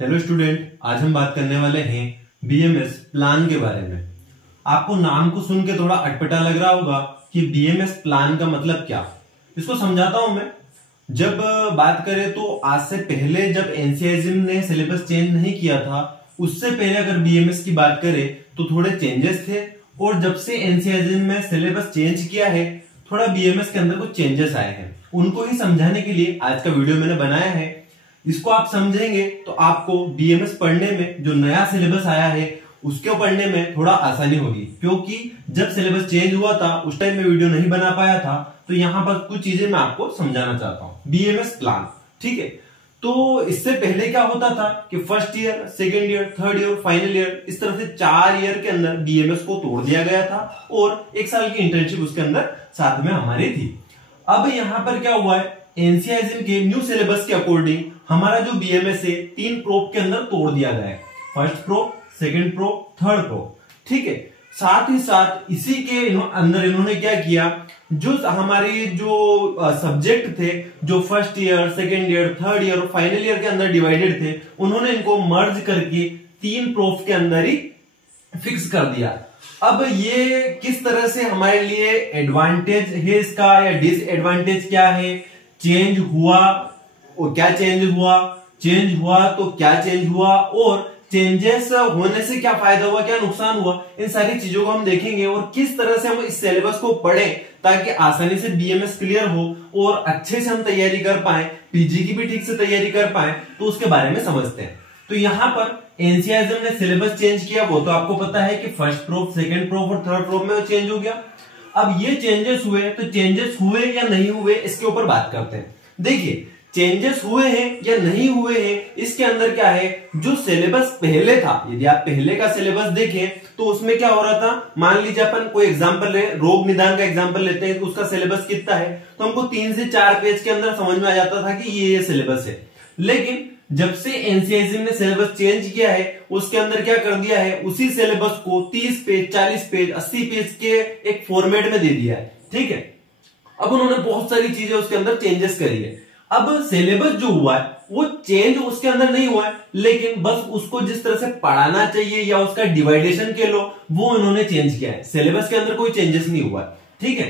Hello student, आज हम बात करने वाले हैं बीएमएस प्लान के बारे में। आपको नाम को सुन के थोड़ा अटपटा लग रहा होगा कि बीएमएस प्लान का मतलब क्या। इसको समझाता हूं मैं। जब बात करें तो आज से पहले जब एनसीईआरटी ने सिलेबस चेंज नहीं किया था, उससे पहले अगर बीएमएस की बात करें तो थोड़े चेंजेस थे, और जब से एनसीईआरटी ने सिलेबस चेंज किया है थोड़ा बीएमएस के अंदर कुछ चेंजेस आए हैं। उनको ही समझाने के लिए आज का वीडियो मैंने बनाया है। इसको आप समझेंगे तो आपको बीएमएस पढ़ने में जो नया सिलेबस आया है उसको पढ़ने में थोड़ा आसानी होगी, क्योंकि जब सिलेबस चेंज हुआ था उस टाइम में वीडियो नहीं बना पाया था। तो यहाँ पर कुछ चीजें मैं आपको समझाना चाहता हूँ। बीएमएस प्लान, ठीक है। तो इससे पहले क्या होता था कि first year, second year, third year, final year, इस तरह से 4 ईयर के अंदर बीएमएस को तोड़ दिया गया था और 1 साल की इंटर्नशिप उसके अंदर साथ में हमारी थी। अब यहाँ पर क्या हुआ है, एनसीईआरटी के न्यू सिलेबस के अकॉर्डिंग हमारा जो बीएमएस है 3 प्रोब के अंदर तोड़ दिया गया है। First probe, second probe, third probe, ठीक है। साथ ही साथ इसी के अंदर इन्होंने क्या किया, जो हमारे जो सब्जेक्ट थे, जो first year, second year, third year और फाइनल ईयर के अंदर डिवाइडेड थे, उन्होंने इनको मर्ज करके 3 प्रोब के अंदर ही फिक्स कर दिया। अब ये किस तरह से हमारे लिए एडवांटेज है इसका या डिसएडवांटेज क्या है, चेंज हुआ और क्या चेंज हुआ, चेंज हुआ तो क्या चेंज हुआ, और चेंजेस होने से क्या फायदा हुआ, क्या नुकसान हुआ, इन सारी चीजों को हम देखेंगे। और किस तरह से हम इस सिलेबस को पढ़ें ताकि आसानी से बीएमएस क्लियर हो और अच्छे से हम तैयारी कर पाए, पीजी की भी ठीक से तैयारी कर पाए, तो उसके बारे में समझते हैं। तो यहां पर एनसीईआरटी ने सिलेबस चेंज किया, वो तो आपको पता है कि फर्स्ट प्रोब, सेकंड प्रोब और थर्ड प्रोब में वो चेंज हो गया। अब ये चेंजेस हुए, तो चेंजेस हुए या नहीं हुए इसके ऊपर बात करते हैं। देखिए, चेंजेस हुए हैं या नहीं हुए हैं, इसके अंदर क्या है, जो सिलेबस पहले था, यदि आप पहले का सिलेबस देखें तो उसमें क्या हो रहा था। मान लीजिए अपन कोई एग्जांपल ले, रोग निदान का एग्जांपल लेते हैं, तो उसका सिलेबस कितना है, तो हमको 3 से 4 पेज के अंदर समझ में आ जाता था कि ये सिलेबस है। लेकिन जब से एनसीईआरटी ने सिलेबस चेंज किया है, उसके अंदर क्या कर दिया है, उसी सिलेबस को 30 पेज, 40 पेज, 80 पेज के एक फॉर्मेट में दे दिया है, ठीक है। अब उन्होंने बहुत सारी चीजें उसके अंदर चेंजेस करी है। अब सिलेबस जो हुआ है वो चेंज उसके अंदर नहीं हुआ है, लेकिन बस उसको जिस तरह से पढ़ाना चाहिए या उसका डिवाइडेशन के लो, वो इन्होंने चेंज किया है। सिलेबस के अंदर कोई चेंजेस नहीं हुआ है, ठीक है।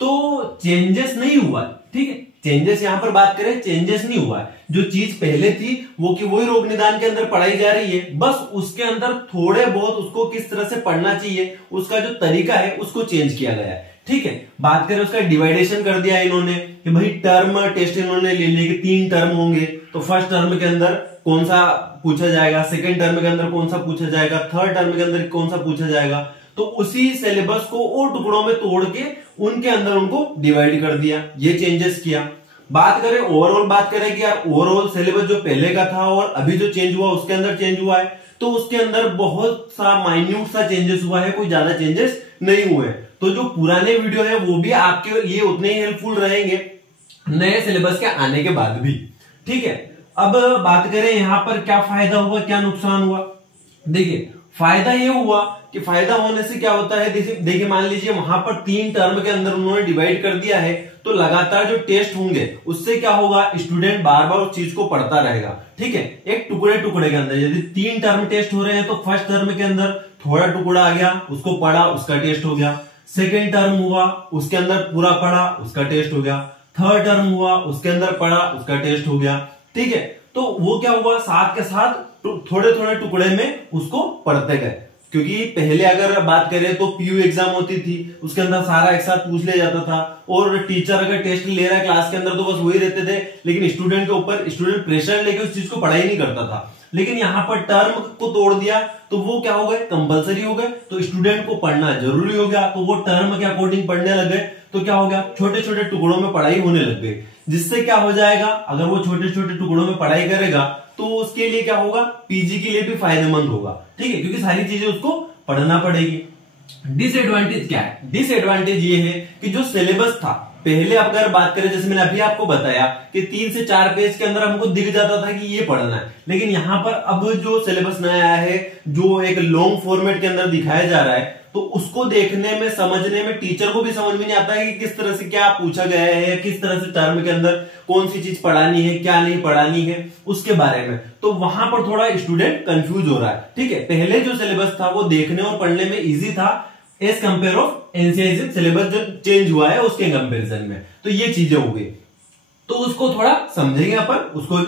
तो चेंजेस नहीं हुआ है, ठीक है। चेंजेस यहां पर बात करें, चेंजेस नहीं हुआ है। जो चीज पहले थी वो कि वही रोग निदान के अंदर पढ़ाई जा रही है, बस उसके अंदर थोड़े बहुत उसको किस तरह से पढ़ना चाहिए, उसका जो तरीका है उसको चेंज किया गया है, ठीक है। बात करें उसका डिवाइडेशन कर दिया है इन्होंने कि भाई टर्म टेस्ट इन्होंने ले लिया कि 3 टर्म होंगे, तो फर्स्ट टर्म के अंदर कौन सा पूछा जाएगा, सेकंड टर्म के अंदर कौन सा पूछा जाएगा, थर्ड टर्म के अंदर कौन सा पूछा जाएगा। तो उसी सिलेबस को और टुकड़ों में तोड़ के उनके अंदर उनको डिवाइड कर दिया, ये चेंजेस किया। बात करें ओवरऑल, बात करें कि यार ओवरऑल सिलेबस जो पहले का था और अभी जो चेंज हुआ उसके अंदर चेंज हुआ है, तो उसके अंदर बहुत सा माइन्यूट सा चेंजेस हुआ है, कोई ज्यादा चेंजेस नहीं हुए। तो जो पुराने वीडियो है वो भी आपके लिए उतने ही हेल्पफुल रहेंगे नए सिलेबस के आने के बाद भी, ठीक है। अब बात करें यहां पर क्या फायदा हुआ, क्या नुकसान हुआ। देखिए, फायदा ये हुआ कि फायदा होने से क्या होता है, देखिए मान लीजिए वहां पर 3 टर्म के अंदर उन्होंने डिवाइड कर दिया है, तो लगातार जो टेस्ट होंगे उससे क्या होगा, स्टूडेंट बार बार उस चीज को पढ़ता रहेगा, ठीक है। एक टुकड़े टुकड़े के अंदर यदि 3 टर्म टेस्ट हो रहे हैं तो फर्स्ट टर्म के अंदर थोड़ा टुकड़ा आ गया, उसको पढ़ा, उसका टेस्ट हो गया। सेकेंड टर्म हुआ, उसके अंदर पूरा पढ़ा, उसका टेस्ट हो गया। थर्ड टर्म हुआ, उसके अंदर पढ़ा, उसका टेस्ट हो गया, ठीक है। तो वो क्या हुआ, साथ के साथ थोड़े थोड़े टुकड़े में उसको पढ़ते गए। क्योंकि पहले अगर बात करें तो पीयू एग्जाम होती थी, उसके अंदर सारा एक साथ पूछ लिया जाता था, और टीचर अगर टेस्ट ले रहा है क्लास के अंदर तो बस वही रहते थे, लेकिन स्टूडेंट के ऊपर स्टूडेंट प्रेशर लेके उस चीज को पढ़ाई नहीं करता था। लेकिन यहाँ पर टर्म को तोड़ दिया तो वो क्या हो गए, कंपलसरी हो गए, तो स्टूडेंट को पढ़ना जरूरी हो गया, तो वो टर्म के अकॉर्डिंग पढ़ने लग गए। तो क्या हो गया, छोटे छोटे टुकड़ों में पढ़ाई होने लग गई, जिससे क्या हो जाएगा, अगर वो छोटे छोटे टुकड़ों में पढ़ाई करेगा तो उसके लिए क्या होगा, पीजी के लिए भी फायदेमंद होगा, ठीक है, क्योंकि सारी चीजें उसको पढ़ना पड़ेगी। डिसएडवांटेज क्या है, डिसएडवांटेज ये है कि जो सिलेबस था पहले, अगर बात करें जैसे मैंने अभी आपको बताया कि 3 से 4 पेज के अंदर हमको दिख जाता था कि ये पढ़ना है, लेकिन यहाँ पर अब जो सिलेबस नया आया है, जो एक लॉन्ग फॉर्मेट के अंदर दिखाया जा रहा है, तो उसको देखने में समझने में टीचर को भी समझ में नहीं आता है कि किस तरह से क्या पूछा गया है, किस तरह से टर्म के अंदर कौन सी चीज पढ़ानी है, क्या नहीं पढ़ानी है उसके बारे में। तो वहां पर थोड़ा स्टूडेंट कंफ्यूज हो रहा है। ठीक है, पहले जो सिलेबस था वो देखने और पढ़ने में इजी था as compare of NCERT syllabus जो चेंज हुआ है उसके कंपेरिजन में। तो ये चीजें हो गई, तो उसको थोड़ा समझेंगे अपन। उसको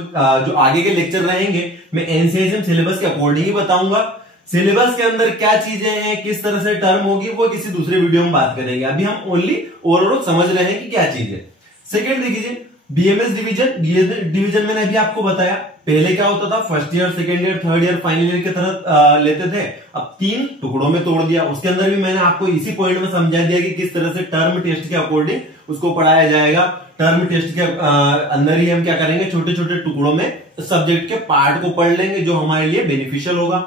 जो आगे के लेक्चर रहेंगे मैं एनसीईआरटी सिलेबस के अकॉर्डिंग ही बताऊंगा। सिलेबस के अंदर क्या चीजें हैं, किस तरह से टर्म होगी, वो किसी दूसरे वीडियो में बात करेंगे। अभी हम ओनली ओवरऑल समझ रहे हैं कि क्या चीज है। सेकेंड देखिए, बीएमएस डिवीजन मैंने अभी आपको बताया। पहले क्या होता था, first year, second year, third year, final year की तरह लेते थे। अब 3 टुकड़ों में तोड़ दिया। उसके अंदर भी मैंने आपको इसी पॉइंट में समझा दिया कि किस तरह से टर्म टेस्ट के अकॉर्डिंग उसको पढ़ाया जाएगा। टर्म टेस्ट के अंदर ही हम क्या करेंगे, छोटे छोटे टुकड़ों में सब्जेक्ट के पार्ट को पढ़ लेंगे जो हमारे लिए बेनिफिशियल होगा।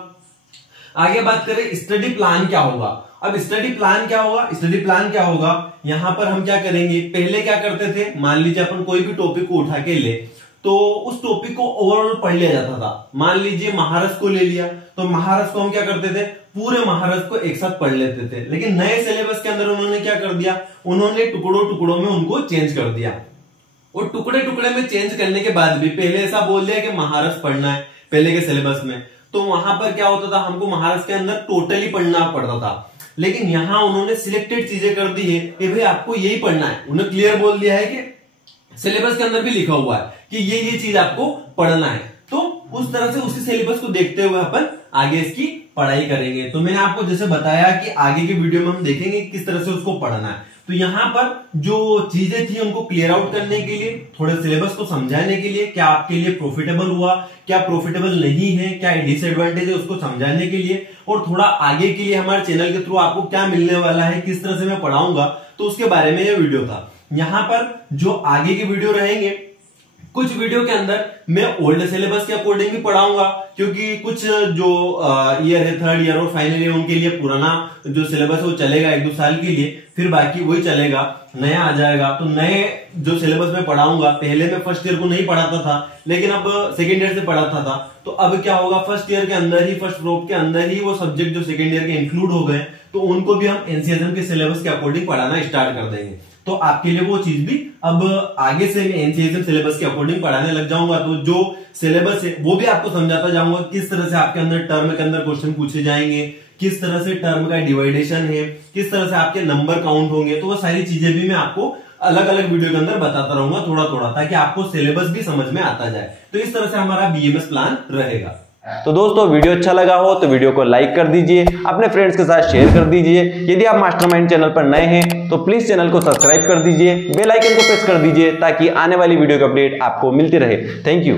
आगे बात करें स्टडी प्लान क्या होगा। अब स्टडी प्लान क्या होगा, स्टडी प्लान क्या होगा, यहां पर हम क्या करेंगे, पहले क्या करते थे, मान लीजिए अपन कोई भी टॉपिक को उठा के ले तो उस टॉपिक को ओवरऑल पढ़ लिया जाता था। मान लीजिए महारस को ले लिया तो महारस को हम क्या करते थे, पूरे महारस को एक साथ पढ़ लेते थे। लेकिन नए सिलेबस के अंदर उन्होंने क्या कर दिया, उन्होंने टुकड़ों टुकड़ों में उनको चेंज कर दिया। और टुकड़े टुकड़े में चेंज करने के बाद भी पहले ऐसा बोल दिया कि महारस पढ़ना है पहले के सिलेबस में, तो वहां पर क्या होता था, हमको महारस के अंदर टोटली पढ़ना पड़ता था। लेकिन यहां उन्होंने सिलेक्टेड चीजें कर दी है कि भाई आपको यही पढ़ना है। उन्होंने क्लियर बोल दिया है कि सिलेबस के अंदर भी लिखा हुआ है कि ये चीज आपको पढ़ना है। तो उस तरह से उसी सिलेबस को देखते हुए अपन आगे इसकी पढ़ाई करेंगे। तो मैंने आपको जैसे बताया कि आगे के वीडियो में हम देखेंगे किस तरह से उसको पढ़ना है। तो यहां पर जो चीजें थी उनको क्लियर आउट करने के लिए, थोड़े सिलेबस को समझाने के लिए, क्या आपके लिए प्रॉफिटेबल हुआ, क्या प्रॉफिटेबल नहीं है, क्या डिसएडवांटेज है, उसको समझाने के लिए, और थोड़ा आगे के लिए हमारे चैनल के थ्रू आपको क्या मिलने वाला है, किस तरह से मैं पढ़ाऊंगा, तो उसके बारे में यह वीडियो था। यहां पर जो आगे के वीडियो रहेंगे, कुछ वीडियो के अंदर मैं ओल्ड सिलेबस के अकॉर्डिंग भी पढ़ाऊंगा, क्योंकि कुछ जो ईयर है, थर्ड ईयर और फाइनल ईयर, उनके लिए पुराना जो सिलेबस है वो चलेगा 1-2 साल के लिए, फिर बाकी वही चलेगा, नया आ जाएगा। तो नए जो सिलेबस में पढ़ाऊंगा, पहले मैं फर्स्ट ईयर को नहीं पढ़ाता था लेकिन अब सेकेंड ईयर से पढ़ाता था, तो अब क्या होगा, फर्स्ट ईयर के अंदर ही, फर्स्ट ग्रुप के अंदर ही वो सब्जेक्ट जो सेकेंड ईयर के इंक्लूड हो गए, तो उनको भी हम एनसीईआरटी के सिलेबस के अकॉर्डिंग पढ़ाना स्टार्ट कर देंगे। तो आपके लिए वो चीज भी अब आगे से मैं एनसीईआरटी सिलेबस के अकॉर्डिंग पढ़ाने लग जाऊंगा। तो जो सिलेबस है वो भी आपको समझाता जाऊंगा, किस तरह से आपके अंदर टर्म के अंदर क्वेश्चन पूछे जाएंगे, किस तरह से टर्म का डिवाइडेशन है, किस तरह से आपके नंबर काउंट होंगे। तो वो सारी चीजें भी मैं आपको अलग अलग वीडियो के अंदर बताता रहूंगा थोड़ा थोड़ा, ताकि आपको सिलेबस भी समझ में आता जाए। तो इस तरह से हमारा बीएमएस प्लान रहेगा। तो दोस्तों वीडियो अच्छा लगा हो तो वीडियो को लाइक कर दीजिए, अपने फ्रेंड्स के साथ शेयर कर दीजिए। यदि आप मास्टरमाइंड चैनल पर नए हैं तो प्लीज चैनल को सब्सक्राइब कर दीजिए, बेल आइकन को प्रेस कर दीजिए ताकि आने वाली वीडियो की अपडेट आपको मिलती रहे। Thank you.